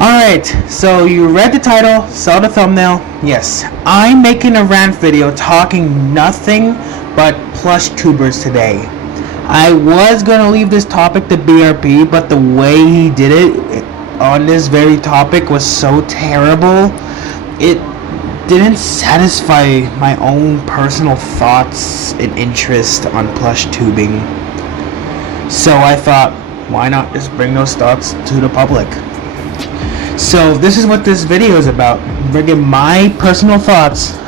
Alright, so you read the title, saw the thumbnail. Yes, I'm making a rant video talking nothing but PlushTubers today. I was gonna leave this topic to BRP, but the way he did it on this very topic was so terrible. It didn't satisfy my own personal thoughts and interest on PlushTubing. So I thought, why not just bring those thoughts to the public? So this is what this video is about, bringing my personal thoughts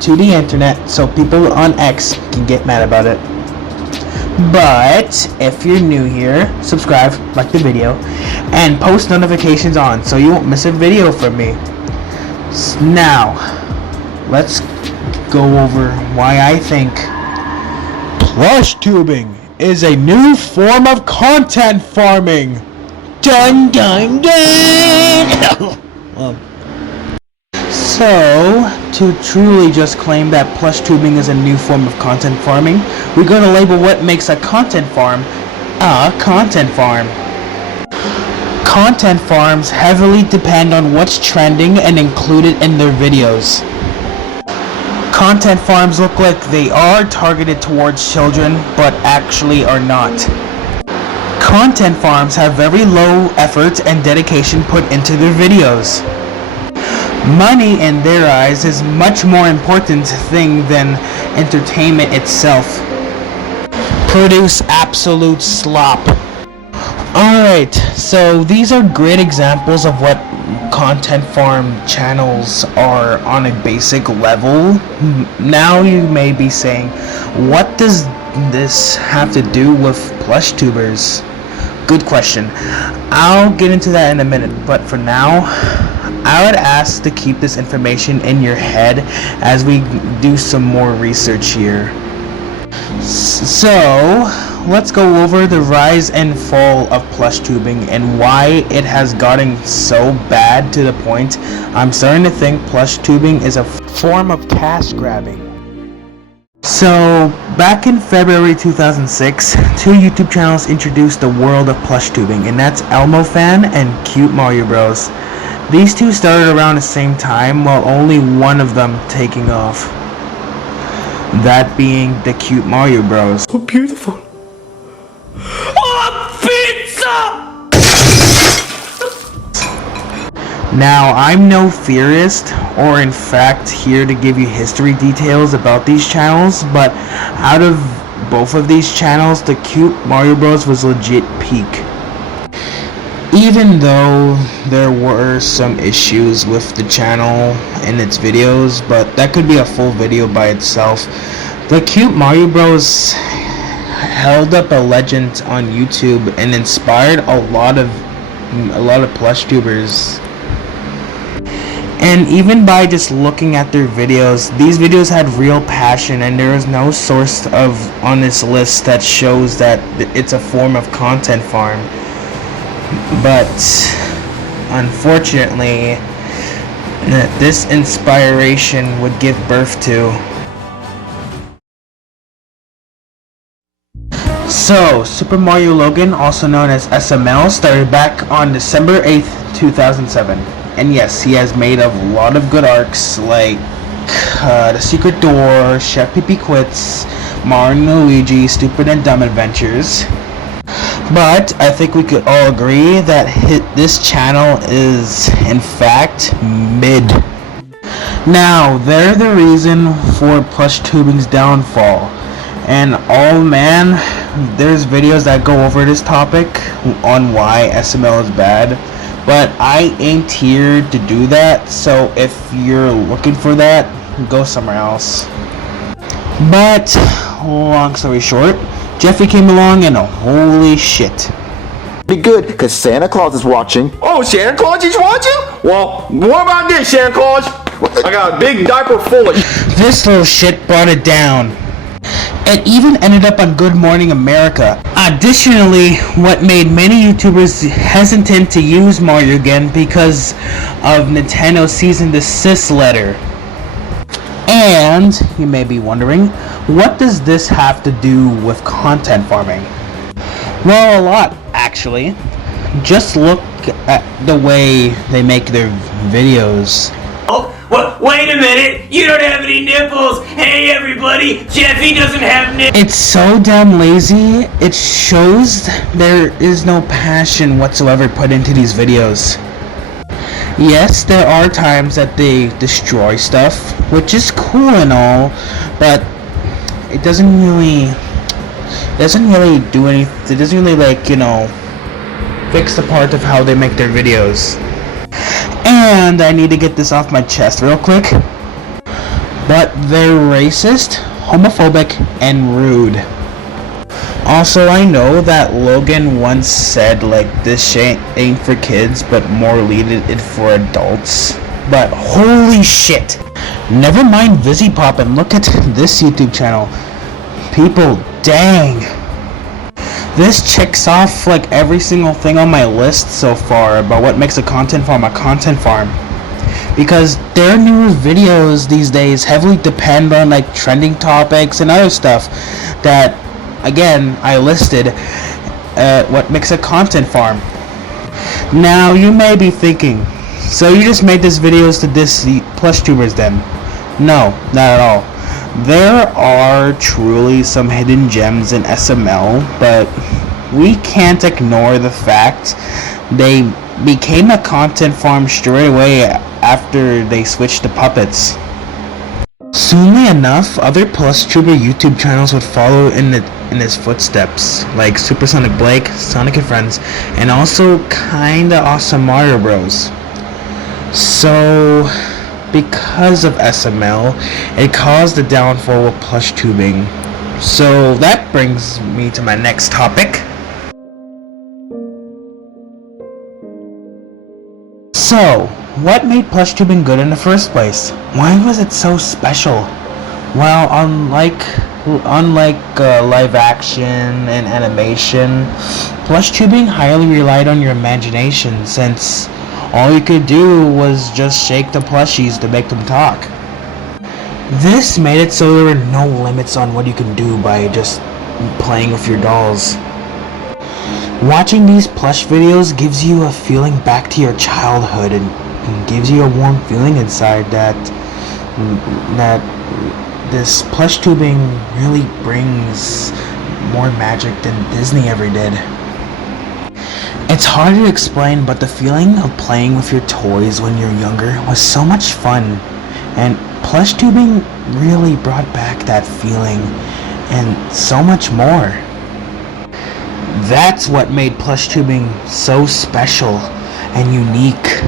to the internet so people on X can get mad about it. But if you're new here, subscribe, like the video, and post notifications on so you won't miss a video from me. Now, let's go over why I think PlushTubing is a new form of content farming. Dun dun dun! So, to truly just claim that PlushTubing is a new form of content farming, we're going to label what makes a content farm a content farm. Content farms heavily depend on what's trending and included in their videos. Content farms look like they are targeted towards children, but actually are not. Content farms have very low effort and dedication put into their videos. Money in their eyes is much more important thing than entertainment itself. Produce absolute slop. Alright, so these are great examples of what content farm channels are on a basic level. Now you may be saying, what does this have to do with PlushTubers? Good question. I'll get into that in a minute, but for now, I would ask to keep this information in your head as we do some more research here. So, let's go over the rise and fall of PlushTubing and why it has gotten so bad to the point I'm starting to think PlushTubing is a form of cash grabbing. So, back in February 2006, two YouTube channels introduced the world of PlushTubing, and that's ElmoFan and Cute Mario Bros. These two started around the same time, while only one of them taking off. That being the Cute Mario Bros. Oh, beautiful. Oh, pizza! Now, I'm no theorist, or in fact here to give you history details about these channels, but out of both of these channels, the Cute Mario Bros. Was legit peak. Even though there were some issues with the channel and its videos, but that could be a full video by itself, the Cute Mario Bros. Held up a legend on YouTube and inspired a lot of PlushTubers. And even by just looking at their videos, these videos had real passion, and there is no source on this list that shows that it's a form of content farm. But unfortunately, this inspiration would give birth to. So, Super Mario Logan, also known as SML, started back on December 8th, 2007. And yes, he has made a lot of good arcs like The Secret Door, Chef Pee Quits, Mario and Luigi, Stupid and Dumb Adventures. But I think we could all agree that this channel is, in fact, mid. Now, they're the reason for PlushTubing's downfall. And oh man, there's videos that go over this topic on why SML is bad. But I ain't here to do that, so if you're looking for that, go somewhere else. But, long story short, Jeffy came along and holy shit. Be good, because Santa Claus is watching. Oh, Santa Claus is watching? Well, what about this, Santa Claus? I got a big diaper full of... This little shit brought it down. It even ended up on Good Morning America. Additionally, what made many YouTubers hesitant to use Mario again because of Nintendo's cease and desist letter. And, you may be wondering, what does this have to do with content farming? Well, a lot, actually. Just look at the way they make their videos. Oh, wait a minute! You don't have any nipples! Hey everybody! Jeffy doesn't have nipples! It's so damn lazy. It shows there is no passion whatsoever put into these videos. Yes, there are times that they destroy stuff, which is cool and all, but it doesn't really do anything. It doesn't really, like, you know, fix the part of how they make their videos. And I need to get this off my chest real quick, but they're racist, homophobic, and rude. Also, I know that Logan once said, like, this shit ain't for kids, but more needed it for adults. But holy shit! Never mind VisiPop and look at this YouTube channel. People, dang. This checks off like every single thing on my list so far about what makes a content farm. Because their newer videos these days heavily depend on like trending topics and other stuff that, again, I listed what makes a content farm. Now you may be thinking, so you just made these videos to diss the PlushTubers then? No, not at all. There are truly some hidden gems in SML, but we can't ignore the fact they became a content farm straight away after they switched to puppets. Soonly enough, other PlushTuber YouTube channels would follow in his footsteps, like Supersonic Blake, Sonic and Friends, and also kinda awesome Mario Bros. So, because of SML, it caused the downfall of PlushTubing. So that brings me to my next topic. So, what made PlushTubing good in the first place? Why was it so special? Well, unlike live action and animation, PlushTubing highly relied on your imagination, since all you could do was just shake the plushies to make them talk. This made it so there were no limits on what you can do by just playing with your dolls. Watching these plush videos gives you a feeling back to your childhood and gives you a warm feeling inside that this PlushTubing really brings more magic than Disney ever did. It's hard to explain, but the feeling of playing with your toys when you're younger was so much fun, and PlushTubing really brought back that feeling and so much more. That's what made PlushTubing so special and unique.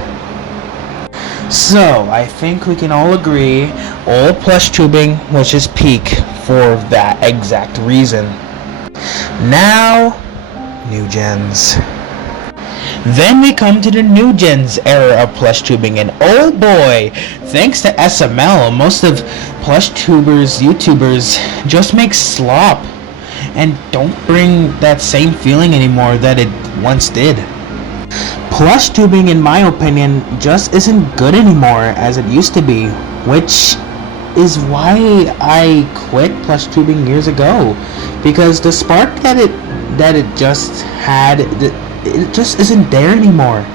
So, I think we can all agree old PlushTubing was just peak for that exact reason. Now, new gens. Then we come to the new gens era of PlushTubing, and oh boy, thanks to SML, most of PlushTubers, YouTubers just make slop and don't bring that same feeling anymore that it once did. PlushTubing, in my opinion, just isn't good anymore as it used to be, which is why I quit PlushTubing years ago, because the spark that it just had, it just isn't there anymore.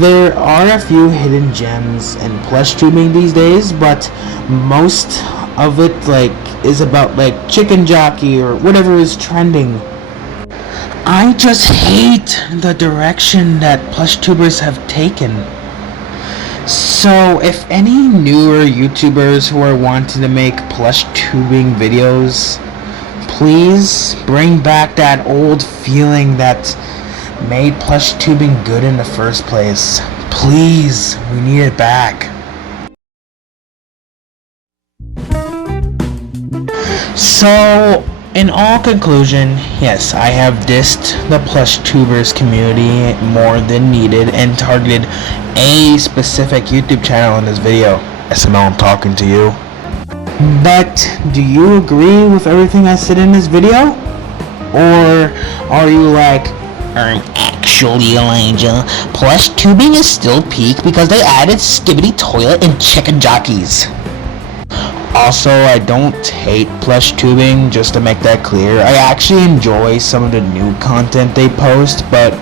There are a few hidden gems in PlushTubing these days, but most of it is about chicken jockey or whatever is trending. I just hate the direction that PlushTubers have taken. So if any newer YouTubers who are wanting to make PlushTubing videos, please bring back that old feeling that made PlushTubing good in the first place. Please, we need it back. So, in all conclusion, yes, I have dissed the PlushTubers community more than needed and targeted a specific YouTube channel in this video. SML, I'm talking to you. But, do you agree with everything I said in this video? Or are you like, actually, Elijah, PlushTubing is still peak because they added Skibbity Toilet and chicken jockeys. Also, I don't hate PlushTubing, just to make that clear. I actually enjoy some of the new content they post, but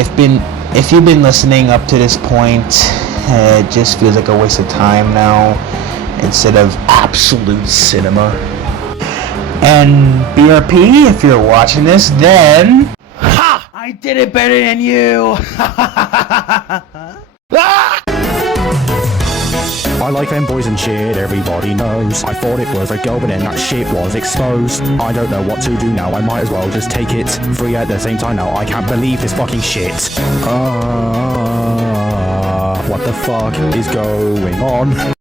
If you've been listening up to this point, it just feels like a waste of time now instead of absolute cinema. And BRP, if you're watching this, then ha! I did it better than you. I like them boys and shit, everybody knows. I thought it was a girl, but then that shit was exposed. I don't know what to do now, I might as well just take it. Free at the same time now, I can't believe this fucking shit. What the fuck is going on?